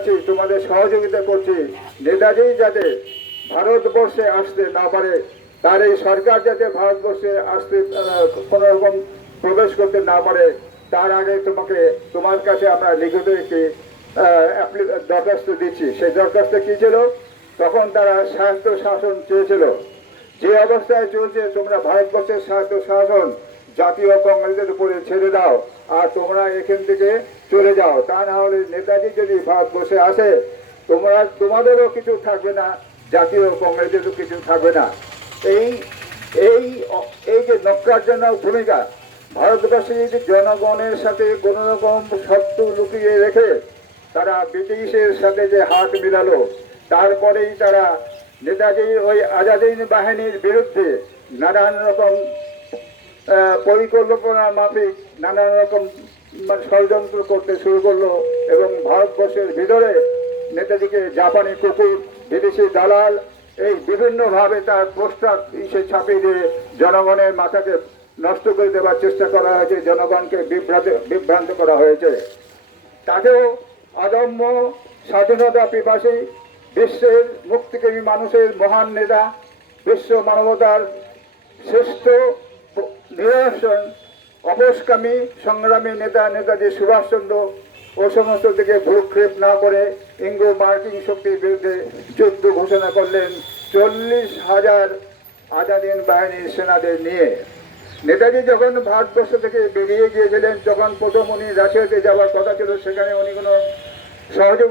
যাচ্ছি, তোমাদের সহযোগিতা করছি, নেতাজি যাতে ভারতবর্ষে আসতে না পারে, তার এই সরকার যাতে ভারতবর্ষে আসতে কোনো রকম প্রবেশ করতে না পারে, তার আগে তোমার কাছে আমরা লিখিত একটি দরখাস্ত দিচ্ছি। সেই দরখাস্ত কি ছিল? তখন তারা স্বায়ত্ত শাসন চেয়েছিল। যে অবস্থায় চলছে, তোমরা ভারতবর্ষের স্বায়ত্ত শাসন জাতীয় কংগ্রেসের উপরে ছেড়ে দাও আর তোমরা এখান থেকে চলে যাও, তা না হলে নেতাজি যদি ভারতবর্ষে আসে তোমাদেরও কিছু থাকবে না, জাতীয় কংগ্রেসেরও কিছু থাকবে না। এই এই এই যে নক্কারজনক ভূমিকা, ভারতবর্ষের জনগণের সাথে কোন রকম শর্ত লুকিয়ে রেখে তারা ব্রিটিশের সাথে যে হাত মিলালো, তারপরেই তারা নেতাজির ওই আজাদিন বাহিনীর বিরুদ্ধে নানান রকম পরিকল্পনা মাফিক নানান রকম ষড়যন্ত্র করতে শুরু করলো এবং ভারতবর্ষের ভিতরে নেতাজিকে জাপানি কুকুর, বিদেশি দালাল, এই বিভিন্নভাবে তার পোস্টার ছাপিয়ে দিয়ে জনগণের মাথাকে নষ্ট করে দেওয়ার চেষ্টা করা হয়েছে, জনগণকে বিভ্রান্ত করা হয়েছে। তাকেও অদম্য স্বাধীনতা পিপাসী, বিশ্বের মুক্তিকামী মানুষের মহান নেতা, বিশ্ব মানবতার শ্রেষ্ঠ নিদর্শন, অপসকামী সংগ্রামী নেতা নেতাজি সুভাষচন্দ্র ও সমস্ত দিকে ভ্রুক্ষেপ না করে ইংরেজ মার্কিন শক্তির বিরুদ্ধে যুদ্ধ ঘোষণা করলেন 40,000 আজাদিন বাহিনীর সেনাদের নিয়ে। নেতাজি যখন ভারতবর্ষ থেকে বেরিয়ে গিয়েছিলেন, যখন প্রথম উনি রাশিয়াতে যাওয়ার কথা ছিল, সেখানে উনি কোনো সহযোগিতা